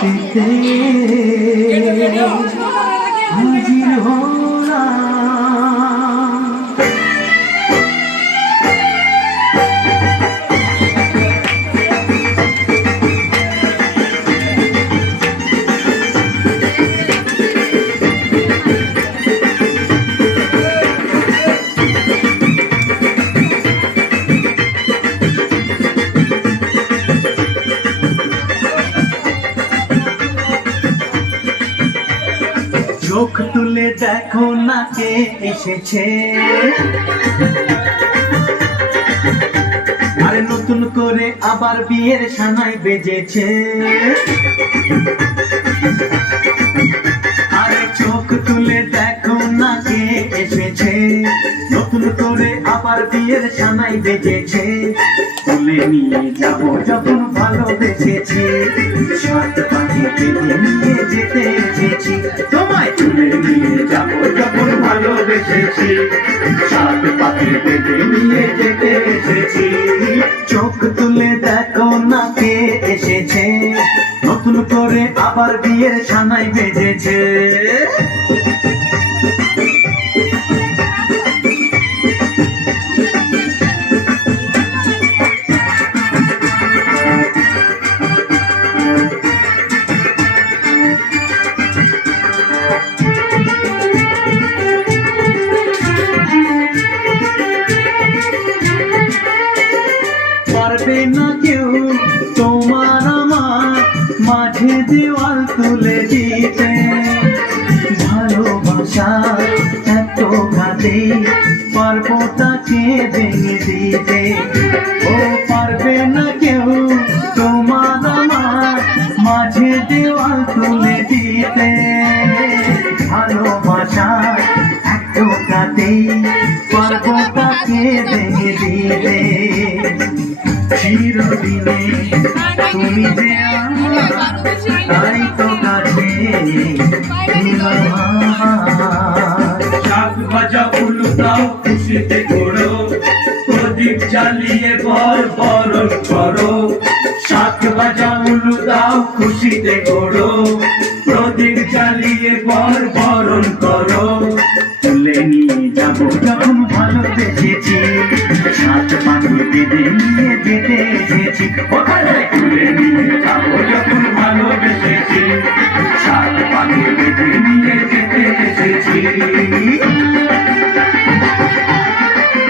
খুশিতে হাজির হলাম। চোখ তুলে দেখো না কে এসেছে, আরে নতুন করে আবার বিয়ের সানাই বেজেছে। আরে চোখ তুলে দেখো না কে এসেছে, নতুন করে আবার বিয়ের সানাই বেজেছে। তুলে নিয়ে যাব যখন ভালোবেসেছি, সাত পাখি বেঁধে নিয়ে যেতে এসেছি। তোমায় তুলে নিয়ে যাব যখন ভালোবেসেছি, সাত পাখি বেঁধে নিয়ে যেতে এসেছি। চোখ তুলে দেখো না কে এসেছে, নতুন করে আবার বিয়ের সানাই বেজেছে। পারবে না কেউ তোমার আমার মাঝে দেওয়াল তুলে দিতে, ভালোবাসা এত কাঁদে পারবো তাকে ভেঙে দিতে। ও পারবে না কেউ তোমার আমার মাঝে দেওয়াল তুলে দিতে, ভালোবাসা এত কাঁদে পারবো তাকে ভেঙে দিতে। চিরদিনে তুমি যে আমার, তাই তো কাছে শাক ভাজা উলুদাও খুশিতে ঘোরো, প্রদীপ জ্বালিয়ে বরণ করো। শাক ভাজা উলুদাও খুশিতে ঘোরো, প্রদীপ জ্বালিয়ে বরণ করো। তুলে নিয়ে যাব যখন ভালোবেসেছি, সাত পাখি বেঁধে নিয়ে যেতে